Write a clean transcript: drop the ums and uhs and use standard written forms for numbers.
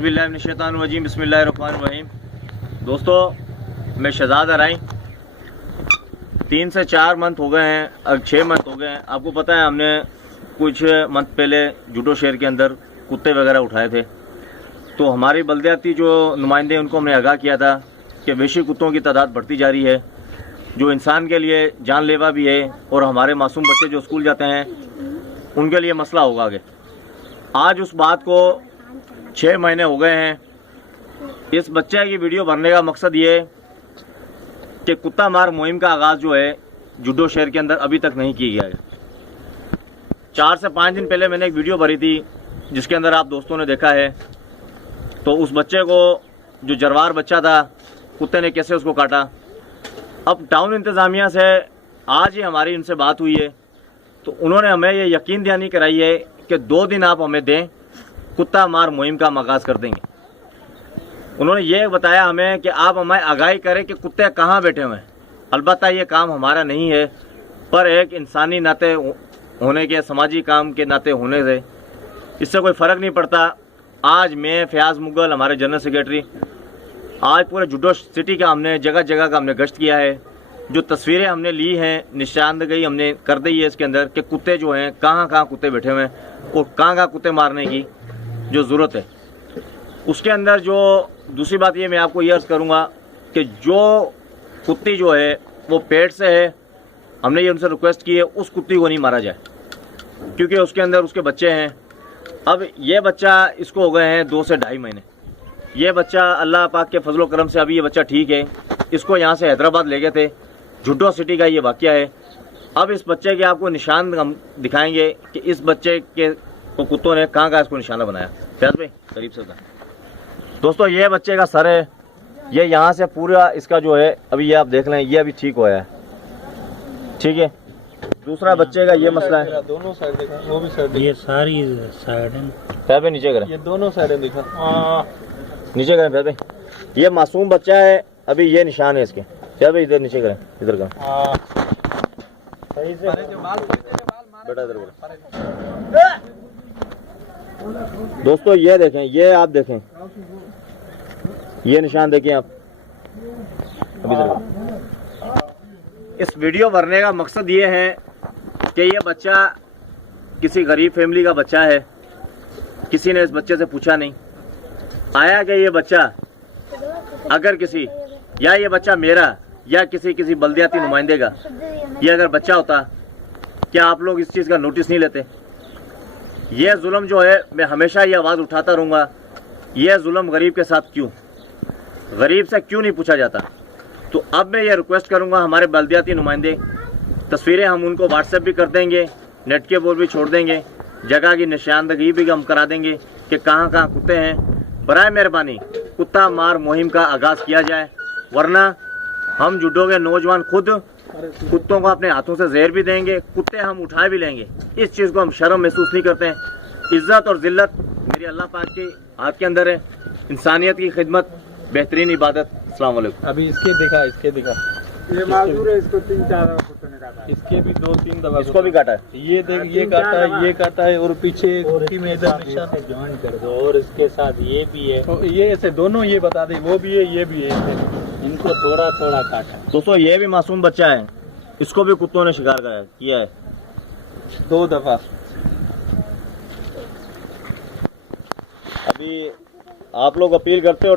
बिस्मिल्लाहिर्रहमानिर्रहीम बिस्मिल्लाहिर्रहमानिर्रहीम। दोस्तों, मैं शहजाद अराई 3 से 4 मंथ हो गए हैं, अब 6 मंथ हो गए हैं। आपको पता है हमने कुछ मंथ पहले जुडो शहर के अंदर कुत्ते वगैरह उठाए थे, तो हमारी बल्दियाती जो नुमाइंदे उनको हमने आगाह किया था कि वहशी कुत्तों की तादाद बढ़ती जा रही है, जो इंसान के लिए जानलेवा भी है और हमारे मासूम बच्चे जो स्कूल जाते हैं उनके लिए मसला होगा आगे। आज उस बात को 6 महीने हो गए हैं। इस बच्चे की वीडियो बनने का मकसद ये कि कुत्ता मार मुहिम का आगाज़ जो है जुडो शहर के अंदर अभी तक नहीं किया गया है। 4 से 5 दिन पहले मैंने एक वीडियो भरी थी जिसके अंदर आप दोस्तों ने देखा है। तो उस बच्चे को, जो जरवार बच्चा था, कुत्ते ने कैसे उसको काटा। अब टाउन इंतज़ामिया से आज ही हमारी उनसे बात हुई है, तो उन्होंने हमें ये यकीन दहानी कराई है कि 2 दिन आप हमें दें, कुत्ता मार मुहिम का आगाज़ कर देंगे। उन्होंने ये बताया हमें कि आप हमें आगाही करें कि कुत्ते कहाँ बैठे हुए हैं। अलबत्ता ये काम हमारा नहीं है, पर एक इंसानी नाते होने के, समाजी काम के नाते होने से इससे कोई फ़र्क नहीं पड़ता। आज मैं, फयाज मुगल, हमारे जनरल सेक्रेटरी, आज पूरे जुडो सिटी का हमने जगह जगह का हमने गश्त किया है। जो तस्वीरें हमने ली हैं, निशानदेही हमने कर दी है इसके अंदर कि कुत्ते जो हैं कहाँ कहाँ कुत्ते बैठे हुए हैं और कहाँ कहाँ कुत्ते मारने की जो ज़रूरत है। उसके अंदर जो दूसरी बात ये मैं आपको ये अर्ज़ करूँगा कि जो कुत्ती जो है वो पेट से है, हमने ये उनसे रिक्वेस्ट की है उस कुत्ती को नहीं मारा जाए, क्योंकि उसके अंदर उसके बच्चे हैं। अब ये बच्चा, इसको हो गए हैं 2 से 2.5 महीने। ये बच्चा अल्लाह पाक के फजलो करम से अभी ये बच्चा ठीक है। इसको यहाँ से हैदराबाद ले गए थे, जुडो सिटी का ये वाक़या है। अब इस बच्चे के आपको निशान हम दिखाएंगे कि इस बच्चे के को कुत्तों ने कहाँ कहाँ इसको निशाना बनाया। फैज भाई करीब से दोस्तों, ये बच्चे का सर है, ये यहाँ से पूरा इसका जो है अभी ये आप देख लें, ये अभी ठीक होया है, ठीक है। दूसरा बच्चे का ये मसला है, दोनों साइड देखा, वो भी साइड, ये सारी साइड है। फैज भाई नीचे करें, ये दोनों साइडें देखा, नीचे करें फैज भाई। ये मासूम बच्चा है, अभी ये निशान है इसके। फैज भाई इधर नीचे करें, इधर करें सही से बेटा, इधर बेटा। दोस्तों ये देखें, ये आप देखें, ये निशान देखें आप अभी इस वीडियो भरने का मकसद ये है कि ये बच्चा किसी गरीब फैमिली का बच्चा है। किसी ने इस बच्चे से पूछा नहीं आया कि ये बच्चा अगर किसी, या ये बच्चा मेरा या किसी बल्दियाती नुमाइंदे का ये अगर बच्चा होता, क्या आप लोग इस चीज़ का नोटिस नहीं लेते? ये जुल्म जो है, मैं हमेशा ये आवाज़ उठाता रहूँगा, ये जुल्म गरीब के साथ क्यों, गरीब से क्यों नहीं पूछा जाता। तो अब मैं ये रिक्वेस्ट करूँगा हमारे बल्दियाती नुमाइंदे, तस्वीरें हम उनको व्हाट्सएप भी कर देंगे, नेट के बोर्ड भी छोड़ देंगे, जगह की निशानदही भी हम करा देंगे कि कहाँ कहाँ कुत्ते हैं। बराए मेहरबानी कुत्ता मार मुहिम का आगाज़ किया जाए, वरना हम जुडो के नौजवान खुद कुत्तों को अपने हाथों से जहर भी देंगे, कुत्ते हम उठा भी लेंगे। इस चीज़ को हम शर्म महसूस नहीं करते हैं। इज़्ज़त और ज़िल्लत मेरी अल्लाह पाक के हाथ के अंदर है। इंसानियत की खिदमत बेहतरीन इबादत। अस्सलाम वालेकुम। अभी इसके दिखा, ये माजूर है, इसको 3-4 कुत्तों ने काटा, इसके भी 2-3 दफा इसको भी काटा है। ये देख, ये काटा है और पीछे कुत्ती में इधर निशान ज्वाइन कर दो, और इसके साथ ये भी है, तो ये ऐसे दोनों, ये बता दे, वो भी है ये भी है, इनको थोड़ा थोड़ा काटा। दोस्तों ये भी मासूम बच्चा है, इसको भी कुत्तों ने शिकार किया है 2 दफा। अभी आप लोग अपील करते हो